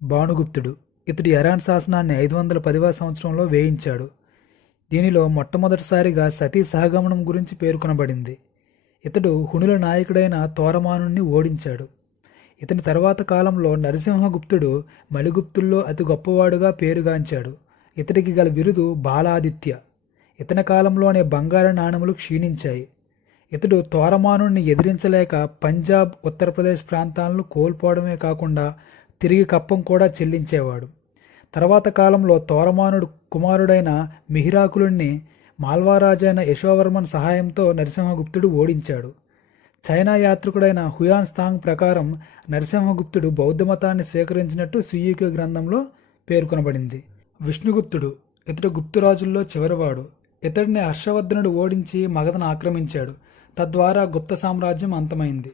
భానుగుప్తుడు ఇతడు ఇరాన్ శాసనాన్ని 510వ సంవత్సరంలో వేయించాడు. దీనిలో మొట్టమొదటిసారిగా సతీ సహగమనం గురించి పేర్కొనబడింది. ఇతడు హుణుల నాయకుడైన తోరమానుణ్ణి ఓడించాడు. ఇతని తర్వాత కాలంలో నరసింహగుప్తుడు మలిగుప్తుల్లో అతి గొప్పవాడుగా పేరుగాంచాడు. ఇతడికి గల బిరుదు బాలాదిత్య. ఇతని కాలంలోనే బంగారు నాణెములు క్షీణించాయి. ఇతడు తోరమానుణ్ణి ఎదిరించలేక పంజాబ్, ఉత్తరప్రదేశ్ ప్రాంతాలను కోల్పోవడమే కాకుండా తిరిగి కప్పం కూడా చెల్లించేవాడు. తర్వాత కాలంలో తోరమానుడు కుమారుడైన మిహిరాకులుణ్ణి మాల్వారాజైన యశోవర్మన్ సహాయంతో నరసింహగుప్తుడు ఓడించాడు. చైనా యాత్రికుడైన హుయాన్ స్తాంగ్ ప్రకారం నరసింహగుప్తుడు బౌద్ధ మతాన్ని స్వీకరించినట్టు సుయూకి గ్రంథంలో పేర్కొనబడింది. విష్ణుగుప్తుడు ఇతడు గుప్తురాజుల్లో చివరివాడు. ఇతడిని హర్షవర్ధనుడు ఓడించి మగధను ఆక్రమించాడు. తద్వారా గుప్త సామ్రాజ్యం అంతమైంది.